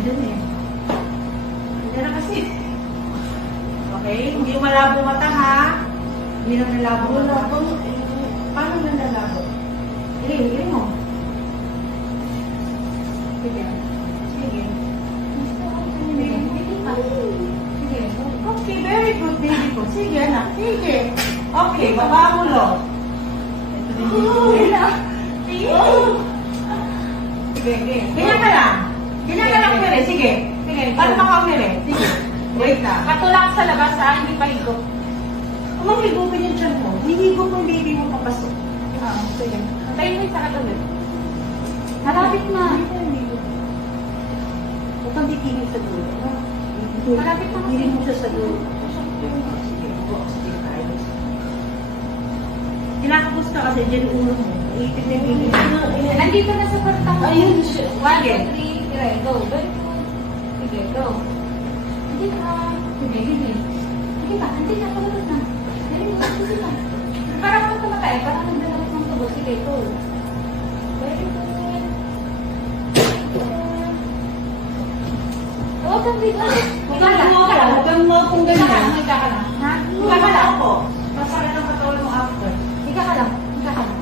dyan eh. Dyan na kasi. Okay, hindi malabo mata ha. Hindi na malabo mata. Paano na nalabo? Hindi mo. Sige. Sige. Sige. Okay, very good, baby ko. Sige, anak. Sige. Okay, baba mo lo. Sige, sige. Ganyan ka lang. Ganyan ka lang, Mere. Sige. Sige. Paano ka, Mere? Sige. Wait na. Patulak sa labas ha, hindi pa higop. Kung maghigupin yung tiyan mo, hihigop yung baby mo papasok. Sige. Tayo mo yung sakit ulit. Malapit na. Huwag kang titigil sa dulo. Malapit na. Hirin mo siya sa dulo. Sige, sige, tayo. Kinakapos ka kasi dyan yung ulo mo. Iipit na yung baby mo. Nandito na sa kwarta mo. Ayun siya. 1, 2, 3, tira. Go. Sige, go. Hindi ka. Sige, sige. Sige ba? Hindi ka. Pagulot na. Sige ba? Parang kung tumatay, parang nagdalawat ng tubo. Sige, go. Very good. Huwag kang bigat. Huwag kang mo kung ganyan. Higa ka lang. Ha? Higa ka lang ako. Masakit ang katawan mo after. Higa ka lang. Higa ka lang.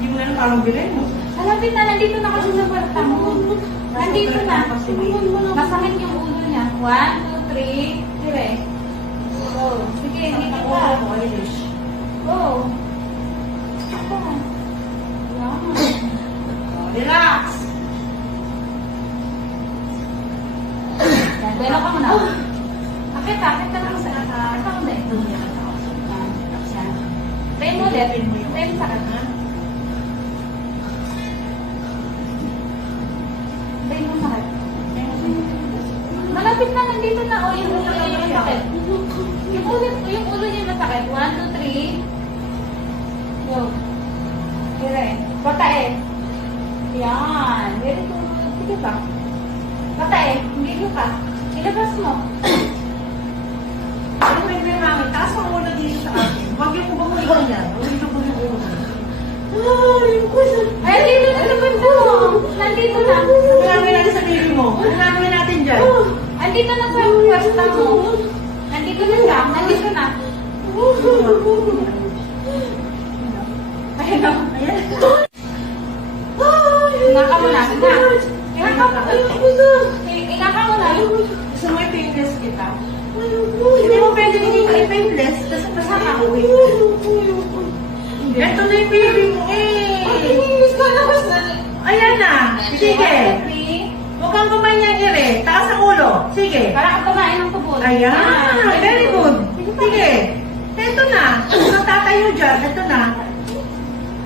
Hindi mo na parang bilhin mo. Malapit na, nandito na kasi sa kwarta mo. Nandito na. Masakit yung ulo niya. 1, 2, 3, dire. Go. Sige, hindi ka pa. Go. Relax. Pero ka muna. Akit ka lang sa akin. Ito ulit. Tayo mo ulit. Tayo mo sa akin. Tayo mo sa akin. Malapit na, nandito na. O, yung ulo niya yung masakit. Yung ulo niya yung masakit. 1, 2, 3. Go. Dire. Patae. Yan. Very good. Sige ba? Patae. Hindi ka. Ilabas mo. Ano may mami? Taas ang ulo dito sa akin. Huwag yung ubang ulo niya. Huwag yung ubang ulo niya. Ay, nandito na naman mo. Nandito na. Ano gagawin natin sa baby mo? Ano gagawin natin dyan? Nandito na sa pwesta mo. Nandito na siya. Nandito na. Ayun na. Ayan. Ingaka mo na. Ingaka mo na. Ingaka mo na. Gusto mo i-painless kita? Hindi mo pwede hindi ka i-painless. Tapos masama ko eh. Ito na yung baby mo eh. Ayan na. Sige. Huwag kang kumanyan ire. Taas ang ulo. Sige. Para ka kumain ng tubo. Ayan. Very good. Sige. Ito na. Kung tatayo dyan, ito na.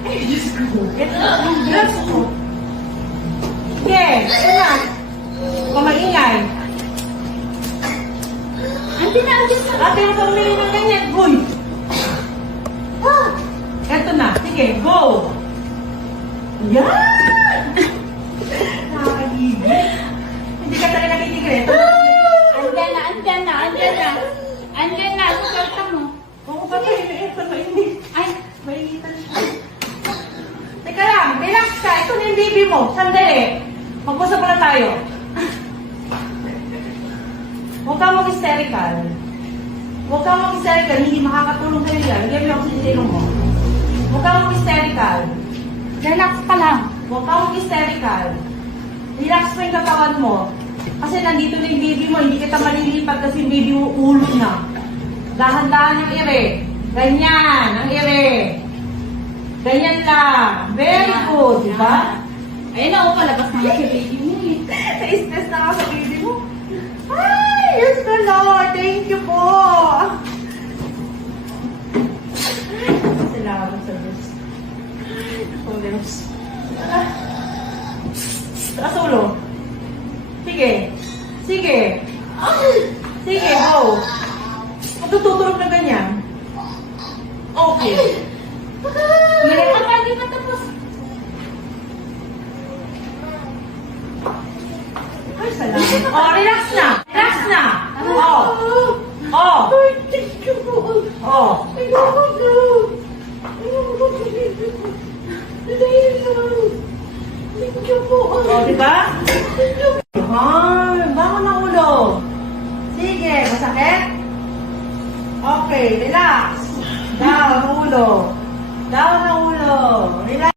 Ay, Diyos ko. Ito na. Diyos ko. Sige. Ito na. Kumaingay. Ante na. Ate, huwag kang umiling ng ganyan. Uy. Ito na. Sige, go. Yan! Nakakagigil. Hindi ka talaga nakitigil. Andyan na. Andyan na. Andyan na. Andyan na. Sa kwarta mo. Oo, ba't ito mainit? Ay. Mainitan siya. Teka lang, relax ka. Ito na yung baby mo. Sandali. Mag-usap na tayo. Huwag kang mag-hysterical. Huwag kang mag-hysterical. Hindi makakatulong sa'yo yan. Lagyan mo yung oxygen mo. Huwag kang mag-hysterical. Relax ka lang. Huwag kang mag-hysterical. Relax mo yung katawan mo. Kasi nandito na yung baby mo. Hindi kita malilipat kasi yung baby mo ulo na. Dahan-dahan yung ire. Ganyan, ang ire. Ganyan lang. Very good, di ba? Ayun na, palabas na si baby mo eh. Na-stress na ako sa baby mo. Ay, yes ka Lord. Thank you po. Salamat sa Diyos. Oh, Diyos. Taas ulo. Sige. Sige. Sige, go. Matututulog na ganyan. Okay. Meron ka, hindi pa tapos. Ay, salamat. Oh, relax na. Relax na. Oh. Oh. Oh. Thank you po. O, diba? Bangon ang ulo. Sige, masakit? Okay, relax. Down ang ulo. Down ang ulo. Relax.